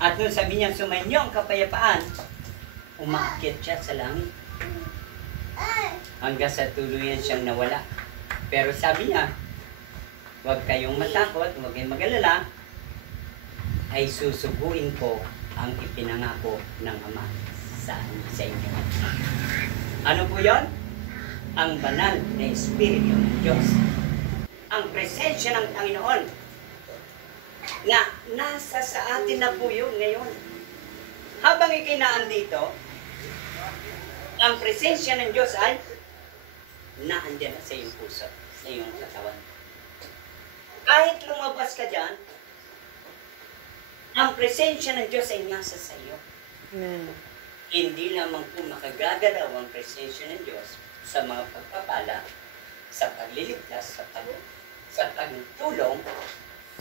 At nung sabi niya, sumainyo ang kapayapaan, umaakyat siya sa langit. Hanggang sa tuluyan siyang nawala. Pero sabi niya, huwag kayong matakot, huwag kayong mag-alala, ay susuguin ko ang ipinangako ng Ama sa inyo. Ano po yon? Ang banal na Espiritu ng Diyos. Ang presensya ng Panginoon na nasa sa atin na po yun ngayon. Habang ikay naandito, ang presensya ng Diyos ay naandyan na sa iyong puso, sa iyong katawan. Kahit lumabas ka dyan, ang presensya ng Diyos ay nasa sa iyo. Amen. Hindi lamang po makagagalaw ang presensya ng Diyos sa mga pagpapala, sa pagliligtas, sa pagtulong,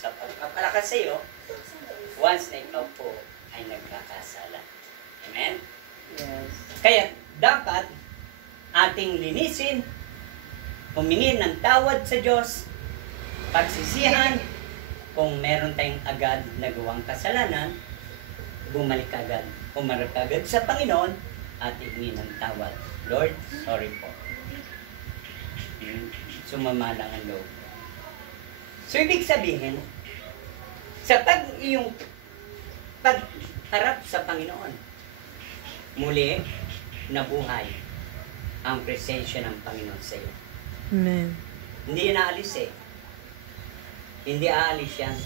sa pagpapalakas sa iyo, once na ikaw po ay nagkakasala. Amen? Yes. Kaya dapat ating linisin, humingi ng tawad sa Diyos, pagsisihan, kung meron tayong agad na gawang kasalanan, bumalik agad, humarap agad sa Panginoon at hihingi ng tawad. Lord, sorry po. Sumama lang ang loob. So, ibig sabihin, sa iyong pagharap sa Panginoon, muli, nabuhay ang presensya ng Panginoon sa iyo. Amen. Hindi yan aalis eh. Hindi aalis yan.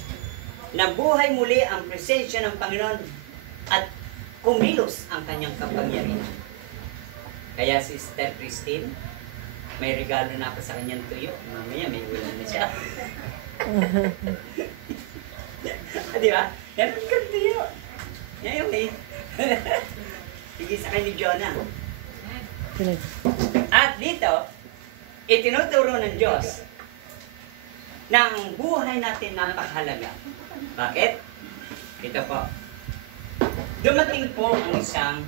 Nabuhay muli ang presensya ng Panginoon at kumilos ang kanyang kapangyarihan. Kaya si Sister Christine, may regalo na ako sa kanyang tuyo. Mamaya may ulan na siya. Di ba? Yan ang tuyo. Yan yung eh. Sige sa kanya ni Jonah. At dito, itinuturo ng Diyos na ang buhay natin napakahalaga. Bakit? Ito po. Dumating po ang isang